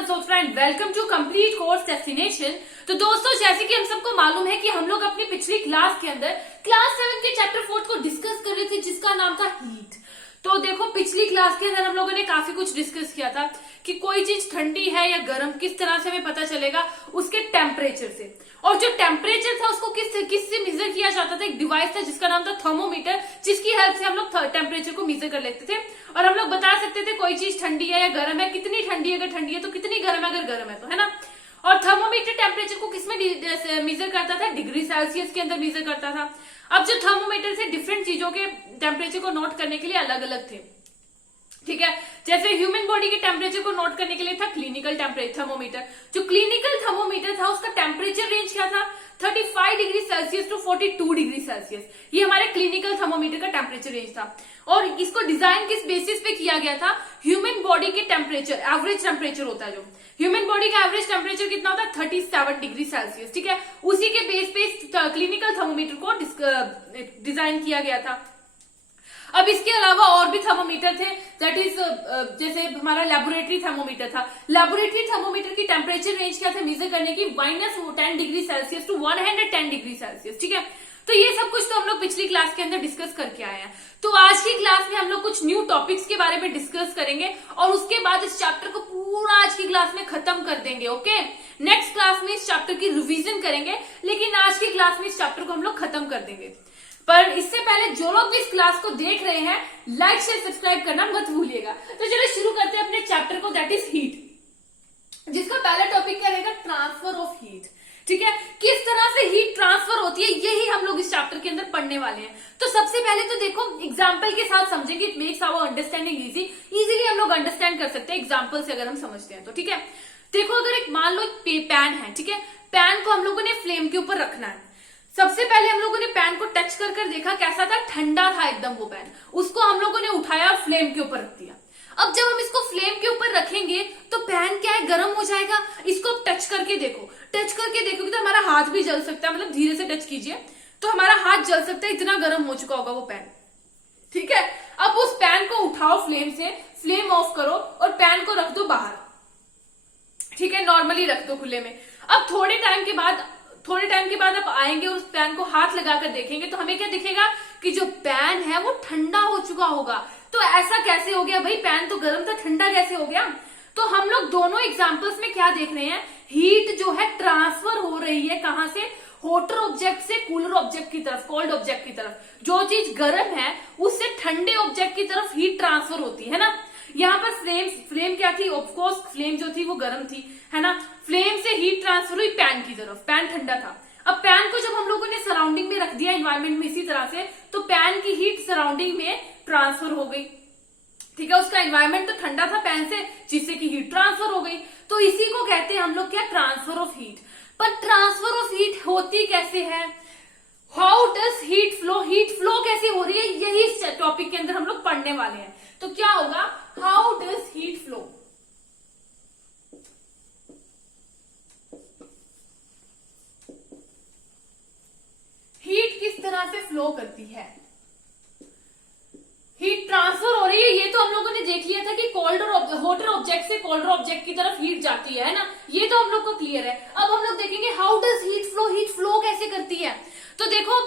सनसोत्रा and welcome to complete course destination. तो दोस्तों, जैसे कि हम सबको मालूम है कि हम लोग अपनी पिछली क्लास के अंदर क्लास 7 के चैप्टर 4 को डिस्कस कर रहे थे, जिसका नाम था हीट। तो देखो, पिछली क्लास के अंदर हम लोगों ने काफी कुछ डिस्कस किया था कि कोई चीज ठंडी है या गर्म किस तरह से हमें पता चलेगा, उसके टेम्परेचर से। और जो टेम्परेचर था उसको किससे मेजर किया जाता था, एक डिवाइस था जिसका नाम था थर्मोमीटर, जिसकी हेल्प से हम लोग टेम्परेचर को मेजर कर लेते थे और हम लोग बता सकते थे कोई चीज ठंडी है या गर्म है, कितनी ठंडी है अगर ठंडी है तो कितनी गर्म है अगर गर्म है, तो है ना। और थर्मोमीटर टेम्परेचर को किसमें मेजर करता था, डिग्री सेल्सियस के अंदर मेजर करता था। अब जो थर्मोमीटर थे डिफरेंट चीजों के टेम्परेचर को नोट करने के लिए अलग अलग थे, ठीक है। जैसे ह्यूमन बॉडी के टेम्परेचर को नोट करने के लिए था क्लिनिकल थर्मोमीटर। जो क्लिनिकल थर्मोमीटर था उसका टेम्परेचर रेंज क्या था, 35 degree Celsius to 42 degree Celsius. ये हमारे क्लिनिकल थर्मोमीटर का टेम्परेचर रेंज था। और इसको डिजाइन किस बेसिस पे किया गया था, ह्यूमन बॉडी के टेम्परेचर, एवरेज टेम्परेचर होता है जो ह्यूमन बॉडी का एवरेज टेम्परेचर कितना होता है, 37 डिग्री सेल्सियस, ठीक है। उसी के बेस पे क्लिनिकल थर्मोमीटर को डिजाइन किया गया था। अब इसके अलावा और भी थर्मोमीटर थे, दैट इज जैसे हमारा लेबोरेटरी थर्मोमीटर था। लेबोरेटरी थर्मोमीटर की टेम्परेचर रेंज क्या था मेजर करने की, -10 degree Celsius to 110 degree Celsius, ठीक है। तो ये सब कुछ तो हम लोग पिछली क्लास के अंदर डिस्कस करके आए हैं। तो आज की क्लास में हम लोग कुछ न्यू टॉपिक्स के बारे में डिस्कस करेंगे और उसके बाद इस चैप्टर को पूरा आज की क्लास में खत्म कर देंगे, ओके। नेक्स्ट क्लास में इस चैप्टर की रिवीजन करेंगे, लेकिन आज की क्लास में इस चैप्टर को हम लोग खत्म कर देंगे। पर इससे पहले जो लोग भी इस क्लास को देख रहे हैं, लाइक शेयर सब्सक्राइब करना मत भूलिएगा। तो चलिए शुरू करते हैं अपने चैप्टर को, दैट इज हीट, जिसका पहला टॉपिक क्या रहेगा, ट्रांसफर ऑफ हीट, ठीक है। किस तरह से हीट ट्रांसफर होती है यही हम लोग इस चैप्टर के अंदर पढ़ने वाले हैं। तो सबसे पहले तो देखो, एग्जाम्पल के साथ समझेंगे, it makes our understanding easily हम लोग अंडरस्टैंड कर सकते हैं एग्जाम्पल से अगर हम समझते हैं तो, ठीक है। देखो, अगर एक मान लो पैन है, ठीक है। पैन को हम लोगों ने फ्लेम के ऊपर रखना है। सबसे पहले हम लोगों ने पैन को टच कर देखा कैसा था, ठंडा था एकदम वो पैन। उसको हम लोगों ने उठाया और फ्लेम के ऊपर रख दिया। अब जब हम इसको फ्लेम के ऊपर रखेंगे तो पैन क्या है, गर्म हो जाएगा। इसको टच करके देखो, टच करके देखोगे तो हमारा हाथ भी जल सकता है, मतलब धीरे से टच कीजिए तो हमारा हाथ जल सकता है, इतना गर्म हो चुका होगा वो पैन, ठीक है। अब उस पैन को उठाओ फ्लेम से, फ्लेम ऑफ करो और पैन को रख दो बाहर, ठीक है, नॉर्मली रख दो खुले में। अब थोड़े टाइम के बाद आप आएंगे और उस पैन को हाथ लगाकर देखेंगे तो हमें क्या दिखेगा कि जो पैन है वो ठंडा हो चुका होगा। तो ऐसा कैसे हो गया भाई, पैन तो गर्म था, ठंडा कैसे हो गया। तो हम लोग दोनों एग्जांपल्स में क्या देख रहे हैं, हीट जो है ट्रांसफर हो रही है कहां से, हॉटर ऑब्जेक्ट से कूलर ऑब्जेक्ट की तरफ, कोल्ड ऑब्जेक्ट की तरफ। जो चीज गर्म है उससे ठंडे ऑब्जेक्ट की तरफ हीट ट्रांसफर होती है ना। यहाँ पर फ्लेम क्या थी, ऑफकोर्स फ्लेम जो थी वो गर्म थी, है ना। फ्लेम से हीट ट्रांसफर हुई पैन की तरफ, पैन ठंडा था। अब पैन को जब हम लोगों ने सराउंडिंग में रख दिया, एनवायरमेंट में इसी तरह से, तो पैन की हीट सराउंडिंग में ट्रांसफर हो गई, ठीक है। उसका एनवायरमेंट तो ठंडा था पैन से, जिससे कि हीट ट्रांसफर हो गई। तो इसी को कहते हैं हम लोग क्या, ट्रांसफर ऑफ हीट। पर ट्रांसफर ऑफ हीट होती कैसे है, हाउ डज हीट फ्लो कैसे हो रही है, यही इस टॉपिक के अंदर हम लोग पढ़ने वाले हैं। तो क्या होगा, how does heat flow, heat किस तरह से फ्लो करती है, हीट ट्रांसफर हो रही है। ये तो हम लोगों ने देख लिया था कि हॉटर ऑब्जेक्ट से कोल्डर ऑब्जेक्ट की तरफ हीट जाती है ना, ये तो हम लोग को क्लियर है। अब हम लोग देखेंगे हाउ डज हीट फ्लो कैसे करती है। तो देखो,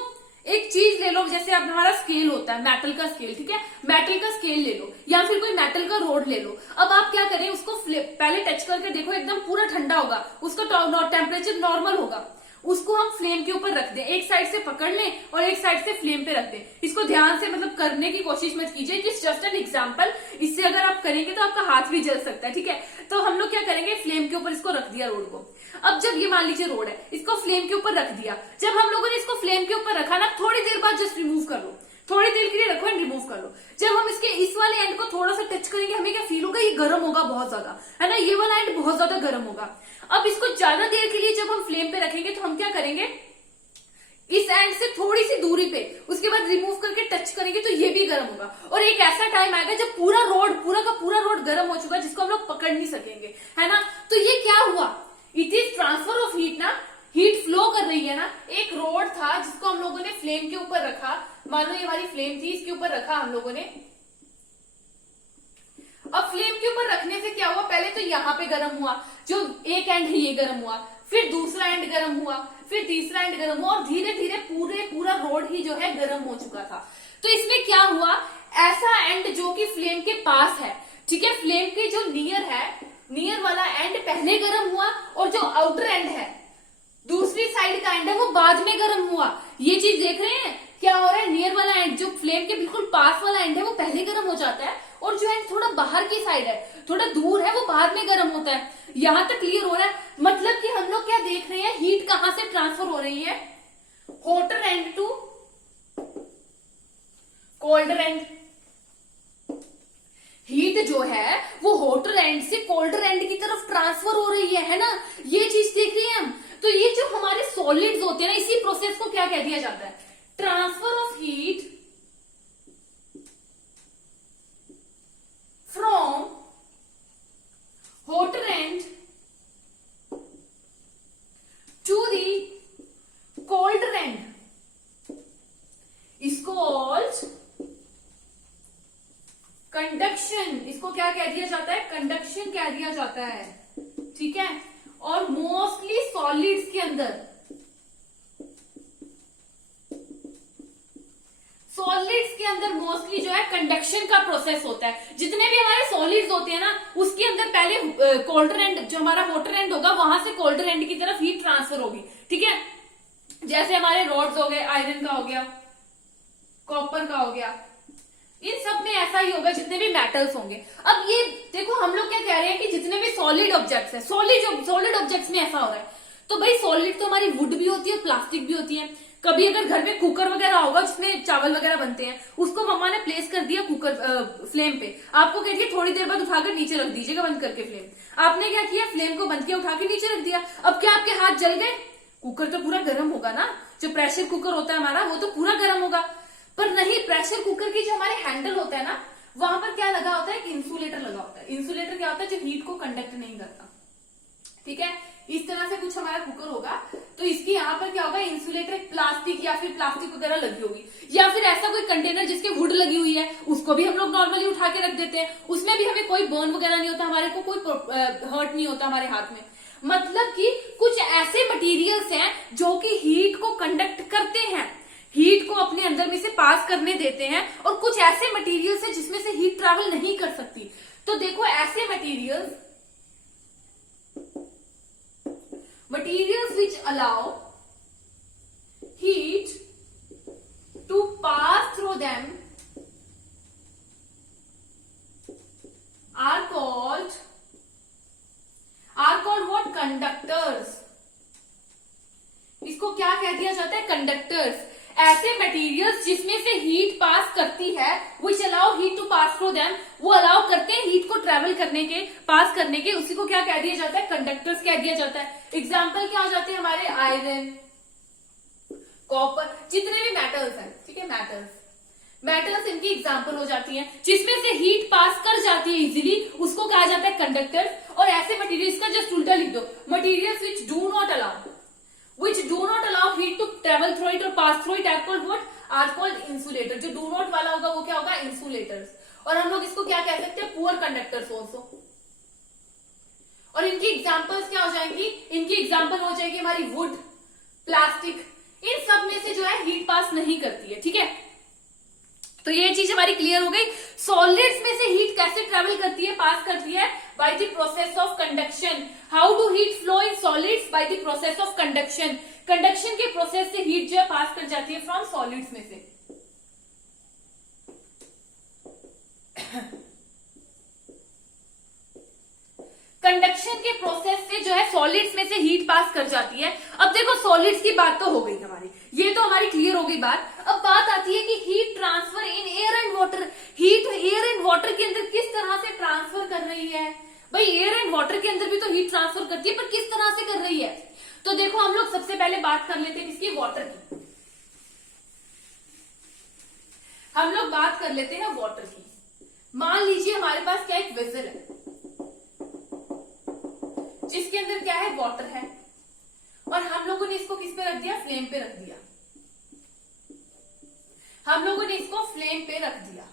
एक चीज ले लो, जैसे अब हमारा स्केल होता है, मेटल का स्केल, ठीक है। मेटल का स्केल ले लो या फिर कोई मेटल का रोड ले लो। अब आप क्या करें, उसको पहले टच करके देखो, एकदम पूरा ठंडा होगा, उसका टेम्परेचर नॉर्मल होगा। उसको हम फ्लेम के ऊपर रख दें, एक साइड से पकड़ लें और एक साइड से फ्लेम पे रख दें। इसको ध्यान से मतलब करने की कोशिश मत कीजिए, it is just an example. इससे अगर आप करेंगे तो आपका हाथ भी जल सकता है, ठीक है। तो हम लोग क्या करेंगे, फ्लेम के ऊपर इसको रख दिया रोड को। अब जब ये मान लीजिए रोड है, इसको फ्लेम के ऊपर रख दिया। जब हम लोगों ने इसको फ्लेम के ऊपर रखा ना, थोड़ी देर बाद जस्ट रिमूव कर लो, थोड़ी देर के लिए रखो एंड रिमूव कर लो। जब हम इसके इस वाले एंड को थोड़ा सा टच करेंगे, हमें क्या फील होगा, ये गर्म होगा बहुत ज्यादा, है ना। ये वाला एंड बहुत ज्यादा गर्म होगा। अब इसको ज्यादा देर के लिए जब हम फ्लेम पे रखेंगे तो हम क्या करेंगे, इस एंड से थोड़ी सी दूरी पे, उसके बाद रिमूव करके टच करेंगे तो ये भी गर्म होगा। और एक ऐसा टाइम आएगा जब पूरा का पूरा रोड गर्म हो चुका है, जिसको हम लोग पकड़ नहीं सकेंगे, है ना। तो ये क्या हुआ, it is transfer of heat ना, हीट फ्लो कर रही है ना। एक रोड था जिसको हम लोगों ने फ्लेम के ऊपर रखा, मान लो ये हमारी फ्लेम थी, इसके ऊपर रखा हम लोगों ने। अब फ्लेम के ऊपर रखने से क्या हुआ, पहले तो यहाँ पे गर्म हुआ, जो एक एंड है ये गर्म हुआ, फिर दूसरा एंड गर्म हुआ, फिर तीसरा एंड गर्म हुआ, और धीरे धीरे पूरा रोड ही जो है गर्म हो चुका था। तो इसमें क्या हुआ, ऐसा एंड जो कि फ्लेम के पास है, ठीक है, फ्लेम के जो नियर है, नियर वाला एंड पहले गर्म हुआ, और जो आउटर एंड है, दूसरी साइड का एंड है, वो बाद में गर्म हुआ। ये चीज देख रहे हैं क्या हो रहा है, नियर वाला एंड जो फ्लेम के बिल्कुल पास वाला एंड है वो पहले गर्म हो जाता है, और जो एंड थोड़ा बाहर की साइड है, थोड़ा दूर है, वो बाद में गर्म होता है। यहां तक क्लियर हो रहा है? मतलब कि हम लोग क्या देख रहे हैं, हीट कहां से ट्रांसफर हो रही है, hotter end to colder end. Heat जो है वो हॉटर एंड से कोल्डर एंड की तरफ ट्रांसफर हो रही है ना, ये चीज देख रहे हैं हम। तो ये जो हमारे सॉलिड्स होते हैं ना, इसी प्रोसेस को क्या कह दिया जाता है, transfer of heat from hotter end to the colder end is called conduction. इसको क्या कह दिया जाता है, कंडक्शन कह दिया जाता है, ठीक है। और मोस्टली सॉलिड्स के अंदर, सॉलिड्स के अंदर मोस्टली जो है कंडक्शन का प्रोसेस होता है। जितने भी हमारे सॉलिड्स होते हैं ना, उसके अंदर पहले कोल्डर एंड, जो हमारा हॉटर एंड होगा, वहां से कोल्डर एंड की तरफ हीट ट्रांसफर होगी, ठीक है। जैसे हमारे रॉड्स हो गए, आयरन का हो गया, कॉपर का हो गया, इन सब में ऐसा ही होगा, जितने भी मेटल्स होंगे। अब ये देखो, हम लोग क्या कह रहे हैं कि जितने भी सॉलिड ऑब्जेक्ट्स है, सॉलिड ऑब्जेक्ट्स में ऐसा हो रहा है। तो भाई सॉलिड तो हमारी वुड भी होती है, प्लास्टिक भी होती है। कभी अगर घर में कुकर वगैरह होगा जिसमें चावल वगैरह बनते हैं, उसको मम्मा ने प्लेस कर दिया कुकर फ्लेम पे, आपको कह दिया थोड़ी देर बाद उठाकर नीचे रख दीजिएगा बंद करके फ्लेम। आपने क्या किया, फ्लेम को बंद किया, उठा के नीचे रख दिया। अब क्या आपके हाथ जल गए? कुकर तो पूरा गर्म होगा ना, जो प्रेशर कुकर होता है हमारा, वो तो पूरा गर्म होगा। पर नहीं, प्रेशर कुकर की जो हमारे हैंडल होता है ना, वहां पर क्या लगा होता है, एक इंसुलेटर लगा होता है। इंसुलेटर क्या होता है, जो हीट को कंडक्ट नहीं करता, ठीक है। इस तरह से कुछ हमारा कुकर होगा, तो इसकी यहाँ पर क्या होगा, इंसुलेटर, प्लास्टिक या फिर प्लास्टिक वगैरह लगी होगी, या फिर ऐसा कोई कंटेनर जिसके वुड लगी हुई है, उसको भी हम लोग नॉर्मली उठा के रख देते हैं। उसमें भी हमें कोई बर्न वगैरह नहीं होता, हमारे को कोई हर्ट नहीं होता हमारे हाथ में। मतलब कि कुछ ऐसे मटेरियल्स हैं जो कि हीट को कंडक्ट करते हैं, हीट को अपने अंदर में से पास करने देते हैं, और कुछ ऐसे मटेरियल्स हैं जिसमें से हीट ट्रैवल नहीं कर सकती। तो देखो, ऐसे materials which allow heat to pass through them are called what, conductors। इसको क्या कह दिया जाता है, कंडक्टर्स। ऐसे मटेरियल्स जिसमें से हीट पास करती है, which allow heat to pass through them, वो अलाउ करते हैं हीट को ट्रेवल करने के, पास करने के, उसी को क्या कह दिया जाता है, कंडक्टर्स कह दिया जाता है। एग्जाम्पल क्या हो जाते हैं हमारे, आयरन, कॉपर, जितने भी मेटल्स हैं, ठीक है, मेटल्स इनकी एग्जाम्पल हो जाती हैं, जिसमें से हीट पास कर जाती है इजीली, उसको कहा जाता है कंडक्टर्स। और ऐसे मटेरियल्स का जस्ट उल्टा लिख दो, materials which do not allow heat to travel through it or pass through it are called insulator। जो do not वाला होगा वो क्या होगा, insulators। और हम लोग इसको क्या कह सकते हैं, पुअर कंडक्टर्स ऑल्सो। और इनकी एग्जाम्पल्स क्या हो जाएंगी, इनकी एग्जाम्पल हो जाएगी हमारी वुड, प्लास्टिक, इन सब में से जो है हीट पास नहीं करती है, ठीक है। तो ये चीज हमारी क्लियर हो गई। सॉलिड्स में से हीट कैसे ट्रेवल करती है, पास करती है, by the process of conduction. How do heat flow in solids, by the process of conduction. Conduction के प्रोसेस से हीट जो है पास कर जाती है फ्रॉम सॉलिड्स में से। कंडक्शन के प्रोसेस से जो है सॉलिड्स में से हीट पास कर जाती है। अब देखो, सॉलिड्स की बात तो हो गई हमारी, ये तो हमारी क्लियर हो गई बात। अब बात आती है कि heat transfer in air and water. Heat air and water के अंदर किस तरह से ट्रांसफर कर रही है? भाई एयर एंड वाटर के अंदर भी तो हीट ट्रांसफर करती है, पर किस तरह से कर रही है? तो देखो, हम लोग सबसे पहले बात कर लेते हैं इसकी, वाटर की। हम लोग बात कर लेते हैं वाटर की। मान लीजिए हमारे पास क्या एक वेसल है, जिसके अंदर क्या है, वाटर है, और हम लोगों ने इसको किस पे रख दिया, फ्लेम पे रख दिया। हम लोगों ने इसको फ्लेम पे रख दिया।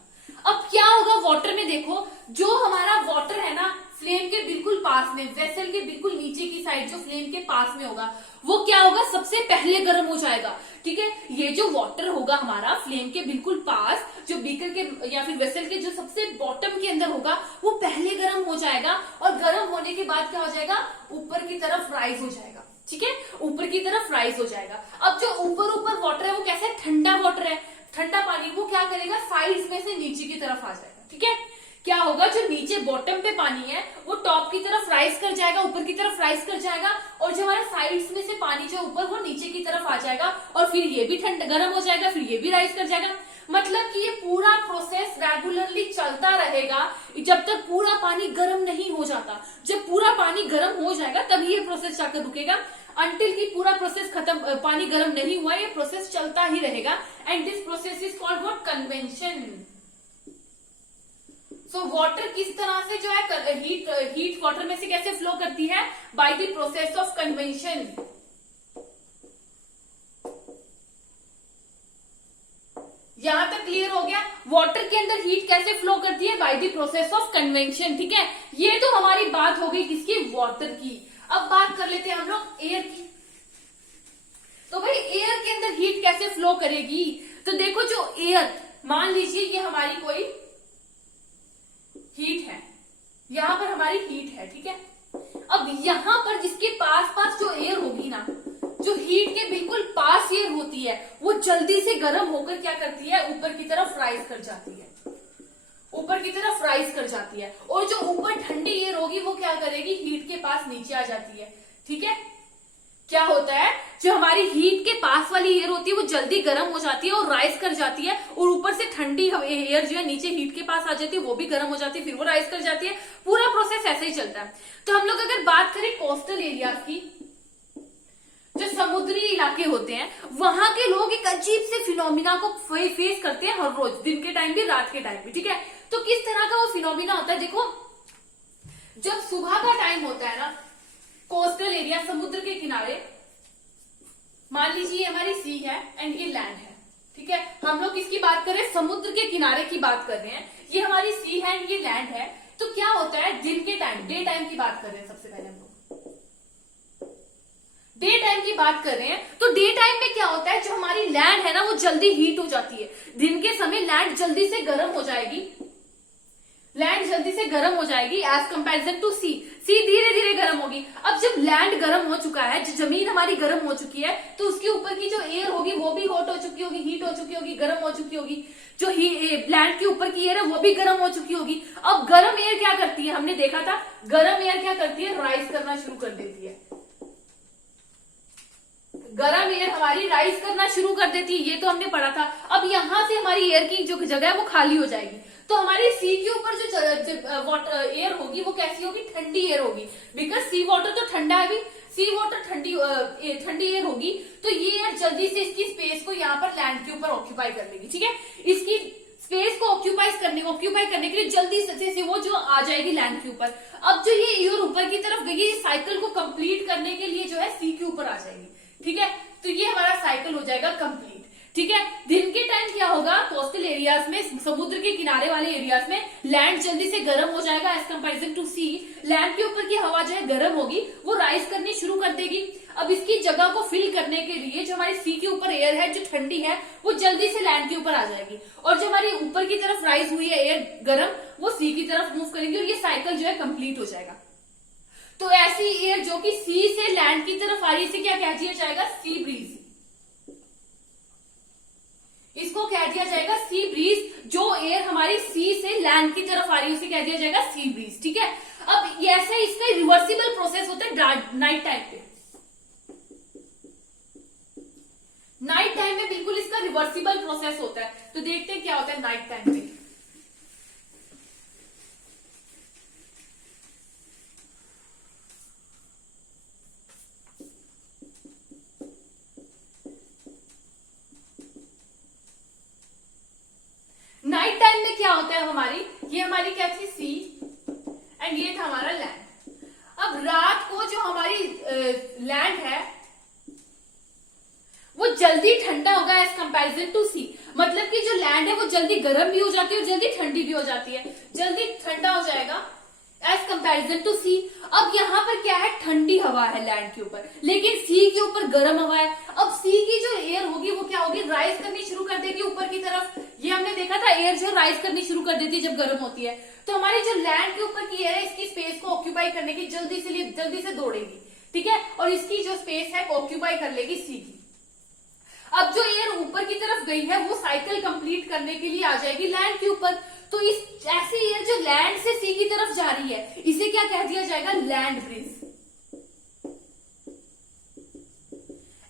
अब क्या होगा वाटर में, देखो जो हमारा वाटर है ना फ्लेम के बिल्कुल पास में, वेसल के बिल्कुल नीचे की साइड जो फ्लेम के पास में होगा, वो क्या होगा सबसे पहले गर्म हो जाएगा। ठीक है, ये जो वाटर होगा हमारा फ्लेम के बिल्कुल पास, जो बीकर के या फिर वेसल के जो सबसे बॉटम के अंदर होगा, वो पहले गर्म हो जाएगा और गर्म होने के बाद क्या हो जाएगा, ऊपर की तरफ राइज हो जाएगा। ठीक है, ऊपर की तरफ राइज हो जाएगा। अब जो ऊपर वाटर है वो कैसा है, ठंडा वाटर है, ठंडा पानी, वो क्या करेगा साइड्स में से नीचे की तरफ आ जाएगा। ठीक है, क्या होगा जो नीचे बॉटम पे पानी है वो टॉप की तरफ राइज कर जाएगा, ऊपर की तरफ राइज कर जाएगा, और जो हमारे साइड्स में से पानी जो ऊपर वो नीचे की तरफ आ जाएगा, और फिर ये भी ठंडा गर्म हो जाएगा, फिर ये भी राइज कर जाएगा। मतलब कि ये पूरा प्रोसेस रेगुलरली चलता रहेगा जब तक पूरा पानी गर्म नहीं हो जाता। जब पूरा पानी गर्म हो जाएगा तभी ये प्रोसेस जाकर रुकेगा। अंटिल की पूरा प्रोसेस खत्म, पानी गर्म नहीं हुआ, ये प्रोसेस चलता ही रहेगा। And this process is called what, convention. So water किस तरह से जो है हीट वाटर में से कैसे फ्लो करती है, by the process of convention. यहां तक क्लियर हो गया, वाटर के अंदर हीट कैसे फ्लो करती है, by the process of convention. ठीक है, ये तो हमारी बात हो गई किसकी, वाटर की। अब बात कर लेते हैं हम लोग एयर की। तो भाई एयर के अंदर हीट कैसे फ्लो करेगी, तो देखो जो एयर, मान लीजिए ये हमारी कोई हीट है, यहां पर हमारी हीट है। ठीक है, अब यहां पर जिसके पास जो एयर होगी ना, जो हीट के बिल्कुल पास एयर होती है, वो जल्दी से गर्म होकर क्या करती है, ऊपर की तरफ राइज कर जाती है, ऊपर की तरफ राइज कर जाती है। और जो ऊपर ठंडी एयर होगी वो क्या करेगी, हीट के पास नीचे आ जाती है। ठीक है, क्या होता है, जो हमारी हीट के पास वाली एयर होती है वो जल्दी गर्म हो जाती है और राइज कर जाती है, और ऊपर से ठंडी एयर जो है नीचे हीट के पास आ जाती है, वो भी गर्म हो जाती है, फिर वो राइज कर जाती है। पूरा प्रोसेस ऐसे ही चलता है। तो हम लोग अगर बात करें कोस्टल एरिया की, जो समुद्री इलाके होते हैं, वहां के लोग एक अजीब से फिनोमिना को फेस करते हैं हर रोज, दिन के टाइम भी रात के टाइम भी। ठीक है, तो किस तरह का वो फिनोमिना होता है, देखो जब सुबह का टाइम होता है ना, कोस्टल एरिया समुद्र के किनारे, मान लीजिए हमारी सी है एंड ये लैंड है। ठीक है, हम लोग किसकी बात कर रहे हैं, समुद्र के किनारे की बात कर रहे हैं। ये हमारी सी है एंड ये लैंड है। तो क्या होता है, दिन के टाइम, डे टाइम की बात कर रहे हैं, सबसे पहले हम लोग डे टाइम की बात कर रहे हैं। तो डे टाइम में क्या होता है, जो हमारी लैंड है ना वो जल्दी हीट हो जाती है। दिन के समय लैंड जल्दी से गर्म हो जाएगी, लैंड जल्दी से गर्म हो जाएगी एज कंपेरिजन टू सी। सी धीरे धीरे गर्म होगी। अब जब लैंड गर्म हो चुका है, जो जमीन हमारी गर्म हो चुकी है, तो उसके ऊपर की जो एयर होगी वो भी हॉट हो चुकी होगी, हीट हो चुकी होगी, गर्म हो चुकी होगी। जो लैंड के ऊपर की एयर है वो भी गर्म हो चुकी होगी। अब गर्म एयर क्या करती है, हमने देखा था गर्म एयर क्या करती है, राइज करना शुरू कर देती है। गर्म एयर हमारी राइज करना शुरू कर देती है, ये तो हमने पढ़ा था। अब यहां से हमारी एयर की जो जगह है वो खाली हो जाएगी। तो हमारी सी के ऊपर जो वाटर एयर होगी वो कैसी होगी, ठंडी एयर होगी, बिकॉज सी वाटर तो ठंडा है भी, सी वाटर ठंडी एयर होगी। तो ये एयर जल्दी से इसकी स्पेस को यहाँ पर लैंड के ऊपर ऑक्यूपाई कर लेगी। ठीक है, इसकी स्पेस को ऑक्यूपाई करने के लिए जल्दी से वो जो आ जाएगी लैंड के ऊपर। अब जो ये एयर ऊपर की तरफ गई, ये साइकिल को कंप्लीट करने के लिए जो है सी के ऊपर आ जाएगी। ठीक है, तो ये हमारा साइकिल हो जाएगा कंप्लीट। ठीक है, दिन के टाइम क्या होगा, कोस्टल एरियाज में, समुद्र के किनारे वाले एरियाज में लैंड जल्दी से गर्म हो जाएगा as comparison to sea. Land के ऊपर की हवा जो है गर्म होगी, वो राइज करनी शुरू कर देगी। अब इसकी जगह को फिल करने के लिए जो हमारी सी के ऊपर एयर है जो ठंडी है, वो जल्दी से लैंड के ऊपर आ जाएगी, और जो हमारी ऊपर की तरफ राइज हुई है एयर गर्म, वो सी की तरफ मूव करेगी, और ये साइकिल जो है कंप्लीट हो जाएगा। तो ऐसी एयर जो कि सी से लैंड की तरफ आ रही है, इसे क्या कह दिया जाएगा, सी ब्रीज। इसको कह दिया जाएगा सी ब्रीज। जो एयर हमारी सी से लैंड की तरफ आ रही है उसे कह दिया जाएगा सी ब्रीज। ठीक है, अब ऐसे इसका रिवर्सिबल प्रोसेस होता है नाइट टाइम पे। नाइट टाइम में बिल्कुल इसका रिवर्सिबल प्रोसेस होता है। तो देखते हैं क्या होता है नाइट टाइम पे। नाइट टाइम में क्या होता है, ये हमारी क्या थी, सी, एंड ये था हमारा लैंड। अब रात को जो हमारी लैंड है वो जल्दी ठंडा होगा एज कंपैरिजन टू सी। मतलब कि जो लैंड लैंड है वो जल्दी गर्म भी हो जाती है और जल्दी ठंडी भी हो जाती है, जल्दी ठंडा हो जाएगा एज कंपेरिजन टू सी। अब यहाँ पर क्या है, ठंडी हवा है लैंड के ऊपर, लेकिन सी के ऊपर गर्म हवा है। अब सी की जो एयर होगी वो क्या होगी, राइज करनी शुरू कर देगी ऊपर की तरफ। ये हमने देखा था, एयर जो राइज करनी शुरू कर देती है जब गर्म होती है। तो हमारी जो लैंड के ऊपर की एयर है, इसकी स्पेस को ऑक्यूपाई करने की जल्दी से दौड़ेगी, ठीक है, और इसकी जो स्पेस है ऑक्यूपाई कर लेगी सी की। अब जो एयर ऊपर की तरफ गई है वो साइकिल कंप्लीट करने के लिए आ जाएगी लैंड के ऊपर। तो इस ऐसी एयर जो लैंड से सी की तरफ जा रही है, इसे क्या कह दिया जाएगा, लैंड ब्रीज।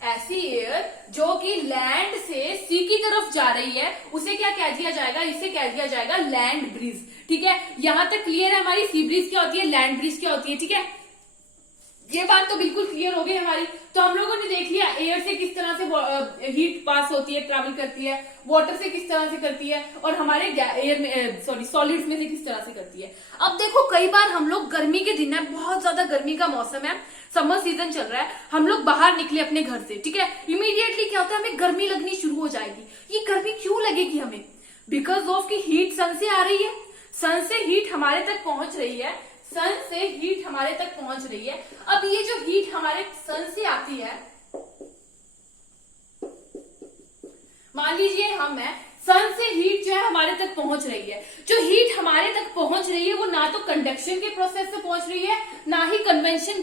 ऐसी एयर जो कि लैंड से सी की तरफ जा रही है, उसे क्या कह दिया जाएगा, इसे कह दिया जाएगा लैंड ब्रीज, ठीक है। यहां तक क्लियर है हमारी, सी ब्रीज क्या होती है, लैंड ब्रीज क्या होती है, ठीक है। ये बात तो बिल्कुल क्लियर हो गई हमारी। तो हम लोगों ने देख लिया एयर से किस तरह से हीट पास होती है, ट्रैवल करती है, वाटर से किस तरह से करती है, और हमारे एयर में सॉलिड्स में से किस तरह से करती है। अब देखो कई बार हम लोग, गर्मी के दिन है, बहुत ज्यादा गर्मी का मौसम है, समर सीजन चल रहा है, हम लोग बाहर निकले अपने घर से, ठीक है, इमीडिएटली क्या होता है, हमें गर्मी लगनी शुरू हो जाएगी। ये गर्मी क्यों लगेगी हमें, बिकॉज ऑफ की हीट सन से आ रही है, सन से हीट हमारे तक पहुंच रही है, सन से हीट हमारे तक पहुंच रही है। अब ये जो हीट हमारे सन से आती है, मान लीजिए हम है, सन से हीट जो है हमारे तक पहुंच रही है। जो हीट हमारे तक पहुंच रही है वो ना तो कंडक्शन के प्रोसेस से पहुंच रही है, ना ही कन्वेक्शन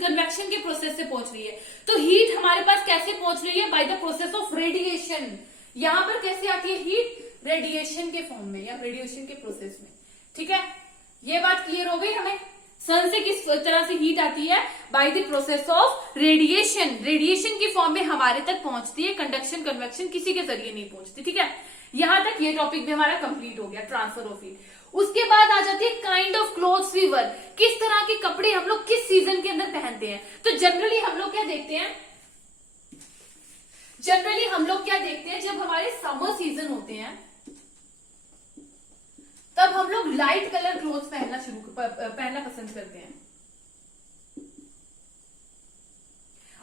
के प्रोसेस से पहुंच रही है। तो हीट हमारे पास कैसे पहुंच रही है, by the process of radiation. यहां पर कैसे आती है हीट, रेडिएशन के फॉर्म में या रेडिएशन के प्रोसेस में, ठीक है। ये बात क्लियर हो गई हमें। सन से किस तरह से हीट आती है, by the process of radiation, radiation की फॉर्म में हमारे तक पहुंचती है, कंडक्शन कन्वेक्शन किसी के जरिए नहीं पहुंचती, ठीक है। यहां तक ये टॉपिक भी हमारा कंप्लीट हो गया, ट्रांसफर ऑफ हीट। उसके बाद आ जाती है kind of clothes we wear, किस तरह के कपड़े हम लोग किस सीजन के अंदर पहनते हैं। तो जनरली हम लोग क्या देखते हैं, जब हमारे समर सीजन होते हैं तब हम लोग लाइट कलर क्लोथ्स पहनना पसंद करते हैं,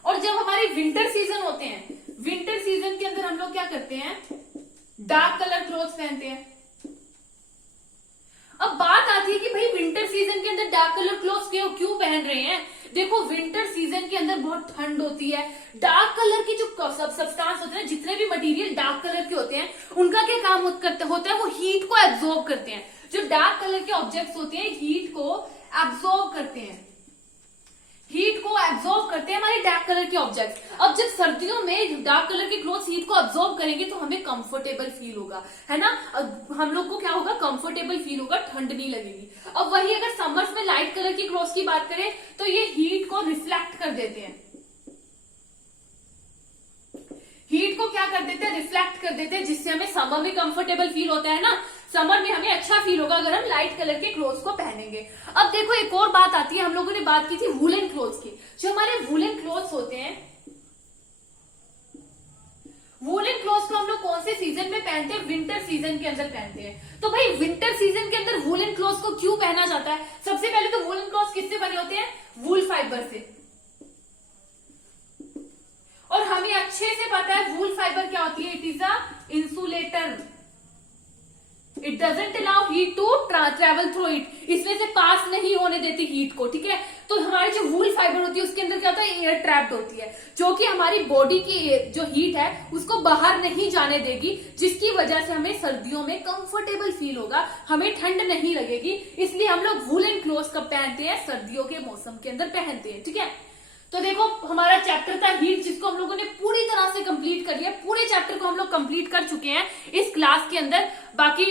और जब हमारे विंटर सीजन होते हैं, विंटर सीजन के अंदर हम लोग क्या करते हैं, डार्क कलर क्लोथ्स पहनते हैं। अब बात आती है कि भाई विंटर सीजन के अंदर डार्क कलर क्लोथ्स क्यों पहन रहे हैं। देखो विंटर सीजन के अंदर बहुत ठंड होती है, डार्क कलर की जो सब्सटेंस होते हैं, जितने भी मटेरियल डार्क कलर के होते हैं, उनका क्या काम होता है, वो हीट को एब्जॉर्ब करते हैं। जो डार्क कलर के ऑब्जेक्ट्स होते हैं हीट को एब्जॉर्ब करते हैं, हमारे डार्क कलर के ऑब्जेक्ट्स। अब जब सर्दियों में डार्क कलर के क्लोथ्स हीट को एब्जॉर्ब करेंगे तो हमें कंफर्टेबल फील होगा, है ना, हम लोग को क्या होगा, कंफर्टेबल फील होगा, ठंड नहीं लगेगी। अब वही अगर समर्स में लाइट कलर की क्लोथ्स की बात करें तो ये हीट को रिफ्लेक्ट कर देते हैं, हीट को क्या कर देते हैं, रिफ्लेक्ट कर देते हैं, जिससे हमें समर में कंफर्टेबल फील होता है ना, समर में हमें अच्छा फील होगा अगर हम लाइट कलर के क्लोथ्स को पहनेंगे। अब देखो एक और बात आती है, हम लोगों ने बात की थी वूलन क्लोथ्स की। जो हमारे वूलन क्लोथ्स होते हैं, वूलन क्लोथ्स को हम लोग कौन से सीजन में पहनते हैं, विंटर सीजन के अंदर पहनते हैं। तो भाई विंटर सीजन के अंदर वूलन क्लोथ्स को क्यों पहना जाता है, सबसे पहले तो वूलन क्लोथ्स किससे बने होते हैं, वूल फाइबर से, और हमें अच्छे से पता है वूल फाइबर क्या होती है, it is a insulator, it doesn't allow heat to travel through it, इसमें से पास नहीं होने देती हीट को, ठीक है। तो हमारी जो वूल फाइबर होती है उसके अंदर क्या होता है, एयर ट्रैप्ड होती है, जो कि हमारी बॉडी की जो हीट है उसको बाहर नहीं जाने देगी, जिसकी वजह से हमें सर्दियों में कंफर्टेबल फील होगा, हमें ठंड नहीं लगेगी। इसलिए हम लोग वूलन क्लोथ्स कब पहनते हैं, सर्दियों के मौसम के अंदर पहनते हैं, ठीक है। तो देखो हमारा चैप्टर था हीट, जिसको हम लोगों ने पूरी तरह से कंप्लीट कर लिया, पूरे चैप्टर को हम लोग कंप्लीट कर चुके हैं इस क्लास के अंदर। बाकी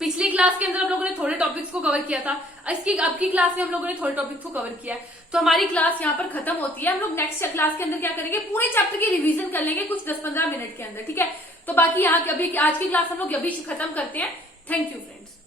पिछली क्लास के अंदर हम लोगों ने थोड़े टॉपिक्स को कवर किया था, इसकी अब की क्लास में हम लोगों ने थोड़े टॉपिक्स को कवर किया है। तो हमारी क्लास यहाँ पर खत्म होती है। हम लोग नेक्स्ट क्लास के अंदर क्या करेंगे, पूरे चैप्टर की रिवीजन कर लेंगे कुछ 10-15 मिनट के अंदर, ठीक है। तो बाकी यहाँ अभी आज की क्लास हम लोग अभी खत्म करते हैं। Thank you friends.